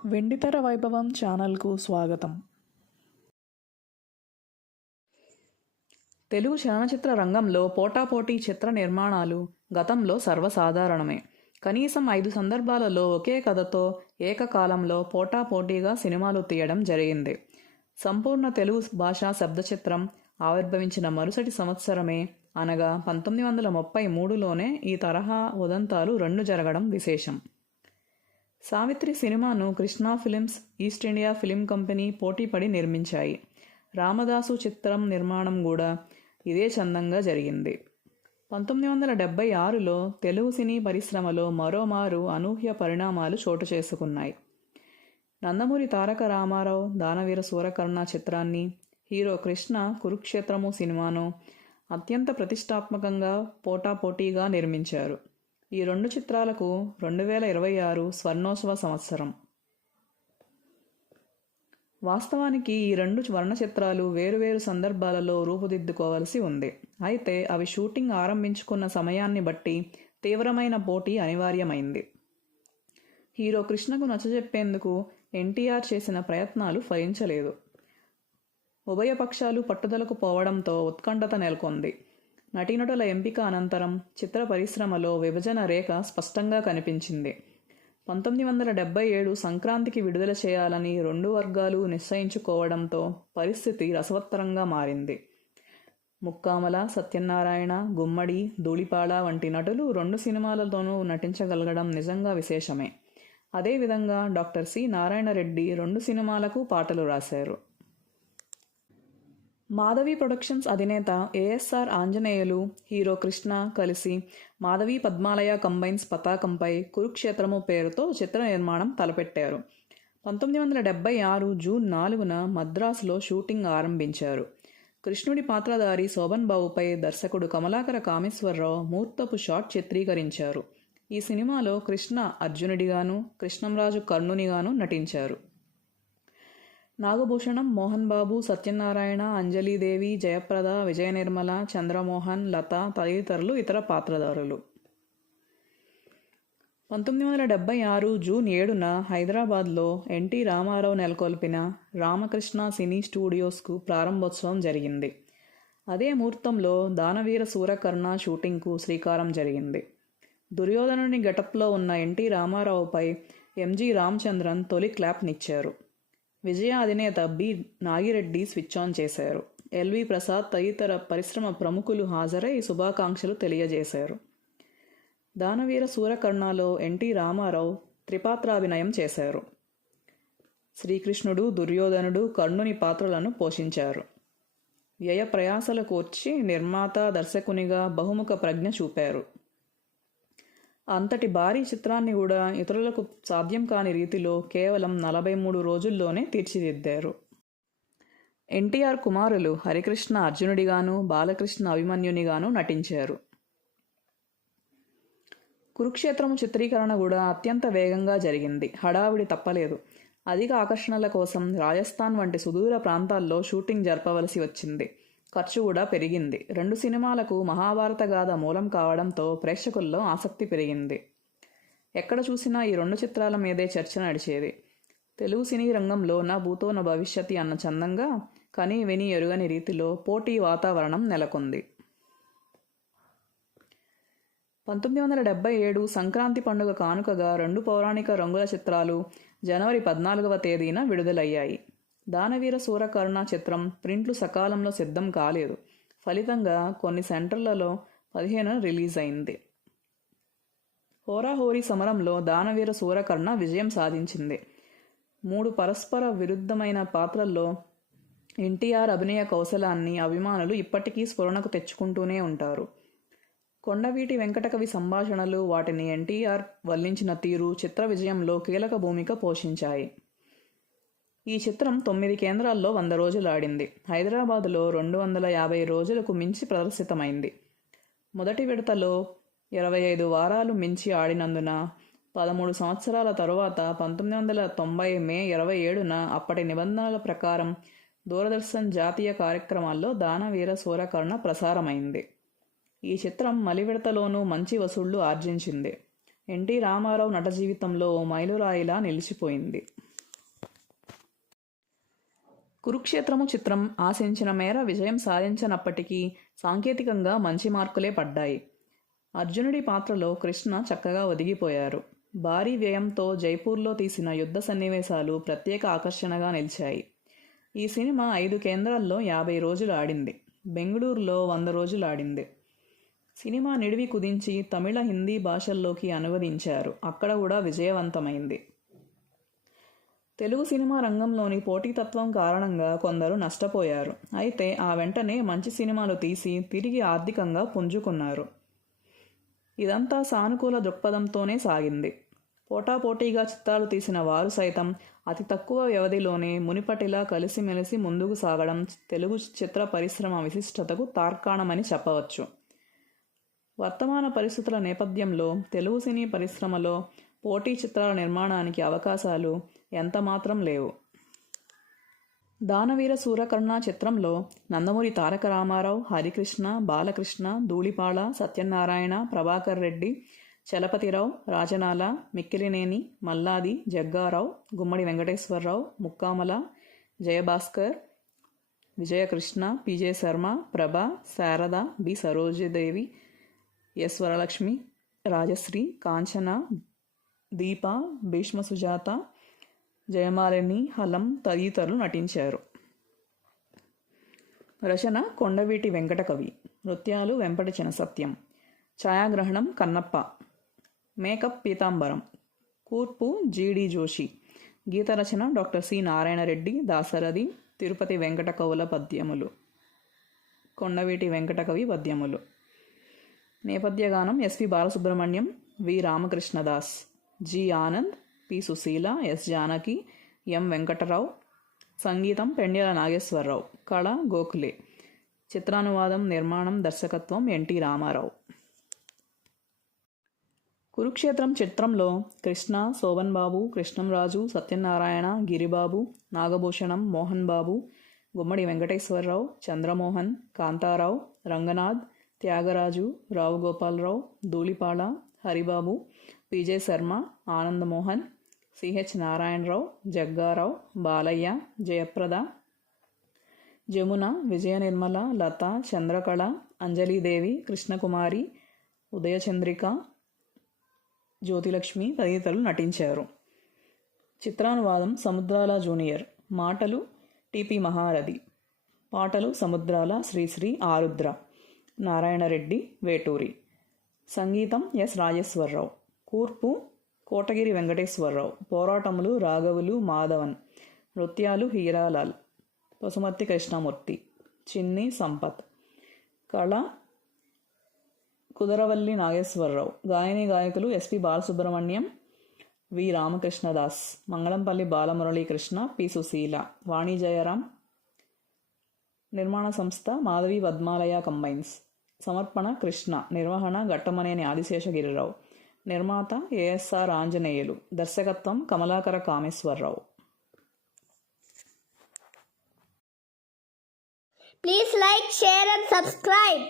వెండితెర వైభవం ఛానల్కు స్వాగతం. తెలుగు చలనచిత్ర రంగంలో పోటాపోటీ చిత్ర నిర్మాణాలు గతంలో సర్వసాధారణమే. కనీసం 5 సందర్భాలలో ఒకే కథతో ఏకకాలంలో పోటాపోటీగా సినిమాలు తీయడం జరిగింది. సంపూర్ణ తెలుగు భాషా శబ్దచిత్రం ఆవిర్భవించిన మరుసటి సంవత్సరమే అనగా 1933లోనే ఈ తరహా ఉదంతాలు 2 జరగడం విశేషం. సావిత్రి సినిమాను Krishna films, east India film company పోటీపడి నిర్మించాయి. రామదాసు చిత్రం నిర్మాణం కూడా ఇదే చందంగా జరిగింది. 1976లో తెలుగు సినీ పరిశ్రమలో మరోమారు అనూహ్య పరిణామాలు చోటు చేసుకున్నాయి. నందమూరి తారక రామారావు దానవీర సూరకర్ణ చిత్రాన్ని, హీరో కృష్ణ కురుక్షేత్రము సినిమాను అత్యంత ప్రతిష్టాత్మకంగా పోటాపోటీగా నిర్మించారు. ఈ 2 చిత్రాలకు 2026 స్వర్ణోత్సవ సంవత్సరం. వాస్తవానికి ఈ 2 వర్ణ చిత్రాలు వేరువేరు సందర్భాలలో రూపుదిద్దుకోవలసి ఉంది. అయితే అవి షూటింగ్ ఆరంభించుకున్న సమయాన్ని బట్టి తీవ్రమైన పోటీ అనివార్యమైంది. హీరో కృష్ణకు నచ్చజెప్పేందుకు ఎన్టీఆర్ చేసిన ప్రయత్నాలు ఫలించలేదు. ఉభయ పక్షాలు పట్టుదలకు పోవడంతో ఉత్కంఠత నెలకొంది. నటీనటుల ఎంపిక అనంతరం చిత్ర పరిశ్రమలో విభజన రేఖ స్పష్టంగా కనిపించింది. 1977 సంక్రాంతికి విడుదల చేయాలని 2 వర్గాలు నిశ్చయించుకోవడంతో పరిస్థితి రసవత్తరంగా మారింది. ముక్కామల, సత్యనారాయణ, గుమ్మడి, ధూళిపాడ వంటి నటులు 2 సినిమాలతోనూ నటించగలగడం నిజంగా విశేషమే. అదేవిధంగా డాక్టర్ సి. నారాయణరెడ్డి 2 సినిమాలకు పాటలు రాశారు. మాధవి ప్రొడక్షన్స్ అధినేత ఏఎస్ఆర్ ఆంజనేయులు, హీరో కృష్ణ కలిసి మాధవి పద్మాలయ కంబైన్స్ పతాకంపై కురుక్షేత్రము పేరుతో చిత్ర నిర్మాణం తలపెట్టారు. 1976 జూన్ 4న మద్రాసులో షూటింగ్ ఆరంభించారు. కృష్ణుడి పాత్రధారి శోభన్ బాబుపై దర్శకుడు కమలాకర కామేశ్వరరావు ముహూర్తపు షాట్ చిత్రీకరించారు. ఈ సినిమాలో కృష్ణ అర్జునుడిగాను, కృష్ణంరాజు కర్ణునిగాను నటించారు. నాగభూషణం, మోహన్ బాబు, సత్యనారాయణ, అంజలీదేవి, జయప్రద, విజయనిర్మల, చంద్రమోహన్, లత తదితరులు ఇతర పాత్రధారులు. 1976 జూన్ 7న హైదరాబాద్లో ఎన్టీ రామారావు నెలకొల్పిన రామకృష్ణ సినీ స్టూడియోస్కు ప్రారంభోత్సవం జరిగింది. అదే ముహూర్తంలో దానవీర సూరకర్ణ షూటింగ్కు శ్రీకారం జరిగింది. దుర్యోధనుని గెటప్లో ఉన్న ఎన్టీ రామారావుపై ఎంజి రామచంద్రన్ తొలి క్లాప్నిచ్చారు. విజయ అధినేత బి. నాగిరెడ్డి స్విచ్ ఆన్ చేశారు. ఎల్వి ప్రసాద్ తదితర పరిశ్రమ ప్రముఖులు హాజరై శుభాకాంక్షలు తెలియజేశారు. దానవీర సూరకర్ణలో ఎన్టీ రామారావు త్రిపాత్రాభినయం చేశారు. శ్రీకృష్ణుడు, దుర్యోధనుడు, కర్ణుని పాత్రలను పోషించారు. వ్యయ ప్రయాసలు కోర్చి నిర్మాత, దర్శకునిగా బహుముఖ ప్రజ్ఞ చూపారు. అంతటి భారీ చిత్రాన్ని కూడా ఇతరులకు సాధ్యం కాని రీతిలో కేవలం 43 రోజుల్లోనే తీర్చిదిద్దారు. ఎన్టీఆర్ కుమారులు హరికృష్ణ అర్జునుడిగాను, బాలకృష్ణ అభిమన్యునిగాను నటించారు. కురుక్షేత్రము చిత్రీకరణ కూడా అత్యంత వేగంగా జరిగింది. హడావిడి తప్పలేదు. అధిక ఆకర్షణల కోసం రాజస్థాన్ వంటి సుదూర ప్రాంతాల్లో షూటింగ్ జరపవలసి వచ్చింది. ఖర్చు కూడా పెరిగింది. 2 సినిమాలకు మహాభారత గాథ మూలం కావడంతో ప్రేక్షకుల్లో ఆసక్తి పెరిగింది. ఎక్కడ చూసినా ఈ 2 చిత్రాల మీదే చర్చ నడిచేది. తెలుగు సినీ రంగంలో నా భూతో నా భవిష్యత్తు అన్న చందంగా కని విని ఎరుగని రీతిలో పోటీ వాతావరణం నెలకొంది. 1977 సంక్రాంతి పండుగ కానుకగా 2 పౌరాణిక రంగుల చిత్రాలు జనవరి 14వ తేదీన విడుదలయ్యాయి. దానవీర సూరకర్ణ చిత్రం ప్రింట్లు సకాలంలో సిద్ధం కాలేదు. ఫలితంగా కొన్ని సెంటర్లలో 15న రిలీజ్ అయింది. హోరాహోరీ సమరంలో దానవీర సూరకర్ణ విజయం సాధించింది. 3 పరస్పర విరుద్ధమైన పాత్రల్లో ఎన్టీఆర్ అభినయ కౌశలాన్ని అభిమానులు ఇప్పటికీ స్ఫురణకు తెచ్చుకుంటూనే ఉంటారు. కొండవీటి వెంకటకవి సంభాషణలు, వాటిని ఎన్టీఆర్ వల్లించిన తీరు చిత్ర విజయంలో కీలక భూమిక పోషించాయి. ఈ చిత్రం 9 కేంద్రాల్లో 100 రోజులు ఆడింది. హైదరాబాదులో 250 రోజులకు మించి ప్రదర్శితమైంది. మొదటి విడతలో 25 వారాలు మించి ఆడినందున 13 సంవత్సరాల తరువాత 1990 మే 27న అప్పటి నిబంధనల ప్రకారం దూరదర్శన్ జాతీయ కార్యక్రమాల్లో దానవీర సూరకర్ణ ప్రసారమైంది. ఈ చిత్రం మలి విడతలోనూ మంచి వసూళ్లు ఆర్జించింది. ఎన్టీ రామారావు నట జీవితంలో ఓ మైలురాయిలా నిలిచిపోయింది. కురుక్షేత్రము చిత్రం ఆశించిన మేర విజయం సాధించనప్పటికీ సాంకేతికంగా మంచి మార్కులే పడ్డాయి. అర్జునుడి పాత్రలో కృష్ణ చక్కగా ఒదిగిపోయారు. భారీ వ్యయంతో జైపూర్లో తీసిన యుద్ధ సన్నివేశాలు ప్రత్యేక ఆకర్షణగా నిలిచాయి. ఈ సినిమా 5 కేంద్రాల్లో 50 రోజులు ఆడింది. బెంగళూరులో 100 రోజులు ఆడింది. సినిమా నిడివి కుదించి తమిళ, హిందీ భాషల్లోకి అనువదించారు. అక్కడ కూడా విజయవంతమైంది. తెలుగు సినిమా రంగంలోని పోటీతత్వం కారణంగా కొందరు నష్టపోయారు. అయితే ఆ వెంటనే మంచి సినిమాలు తీసి తిరిగి ఆర్థికంగా పుంజుకున్నారు. ఇదంతా సానుకూల దృక్పథంతోనే సాగింది. పోటాపోటీగా చిత్రాలు తీసిన వారు సైతం అతి తక్కువ వ్యవధిలోనే మునిపటిలా కలిసిమెలిసి ముందుకు సాగడం తెలుగు చిత్ర పరిశ్రమ విశిష్టతకు తార్కాణమని చెప్పవచ్చు. వర్తమాన పరిస్థితుల నేపథ్యంలో తెలుగు సినీ పరిశ్రమలో పోటీ చిత్రాల నిర్మాణానికి అవకాశాలు ఎంతమాత్రం లేవు. దానవీర సూరకర్ణ చిత్రంలో నందమూరి తారక రామారావు, హరికృష్ణ, బాలకృష్ణ, ధూళిపాళ, సత్యనారాయణ, ప్రభాకర్ రెడ్డి, చలపతిరావు, రాజనాల, మిక్కిలినేని, మల్లాది, జగ్గారావు, గుమ్మడి వెంకటేశ్వరరావు, ముక్కామల, జయభాస్కర్, విజయకృష్ణ, పిజే శర్మ, ప్రభ, శారద, బి సరోజదేవి, ఎస్ వరలక్ష్మి, రాజశ్రీ, కాంచన, దీప, భీష్మ సుజాత, జయమాలిని, హలం తదితరులు నటించారు. రచన కొండవీటి వెంకటకవి. నృత్యాలు వెంపటి చినసత్యం. ఛాయాగ్రహణం కన్నప్ప. మేకప్ పీతాంబరం. కూర్పు జీడి జోషి. గీత రచన డాక్టర్ సి నారాయణరెడ్డి, దాశరథి, తిరుపతి వెంకట కవుల పద్యములు, కొండవీటి వెంకటకవి పద్యములు. నేపథ్యగానం ఎస్పి బాలసుబ్రహ్మణ్యం, వి రామకృష్ణదాస్, G Anand, P Susheela, S Janaki, M Venkata Rao. సంగీతం పెండ్యాల నాగేశ్వరరావు. కళ గోఖలే. చిత్రానువాదం, నిర్మాణం, దర్శకత్వం ఎన్టీ రామారావు. కురుక్షేత్రం చిత్రంలో కృష్ణ, శోభన్ బాబు, కృష్ణంరాజు, సత్యనారాయణ, గిరిబాబు, నాగభూషణం, మోహన్ బాబు, గుమ్మడి వెంకటేశ్వరరావు, చంద్రమోహన్, కాంతారావు, రంగనాథ్, త్యాగరాజు, రావు గోపాలరావు, ధూళిపాళ, హరిబాబు, పిజే శర్మ, ఆనందమోహన్, సిహెచ్ నారాయణరావు, జగ్గారావు, బాలయ్య, జయప్రద, జమున, విజయ నిర్మల, లత, చంద్రకళ, అంజలీదేవి, కృష్ణకుమారి, ఉదయచంద్రిక, జ్యోతిలక్ష్మి తదితరులు నటించారు. చిత్రానువాదం సముద్రాల జూనియర్. మాటలు టిపి మహారథి. పాటలు సముద్రాల శ్రీశ్రీ, ఆరుద్ర, నారాయణరెడ్డి, వేటూరి. సంగీతం ఎస్ రాజేశ్వరరావు. కూర్పు కోటగిరి వెంకటేశ్వరరావు. పోరాటములు రాఘవులు, మాధవన్. నృత్యాలు హీరాలాల్, పసుమర్తి కృష్ణమూర్తి, చిన్ని సంపత్. కళ కుదరవల్లి నాగేశ్వరరావు. గాయని గాయకులు ఎస్పి బాలసుబ్రహ్మణ్యం, వి రామకృష్ణదాస్, మంగళంపల్లి బాలమురళీకృష్ణ, పి సుశీల, వాణి జయరాం. నిర్మాణ సంస్థ మాధవి పద్మాలయ కంబైన్స్. సమర్పణ కృష్ణ. నిర్వహణ ఘట్టమనేని ఆదిశేషగిరిరావు. నిర్మాత ఏఎస్ఆర్ ఆంజనేయులు. దర్శకత్వం Kamalakara Kameswara Rao. Please like, share and subscribe.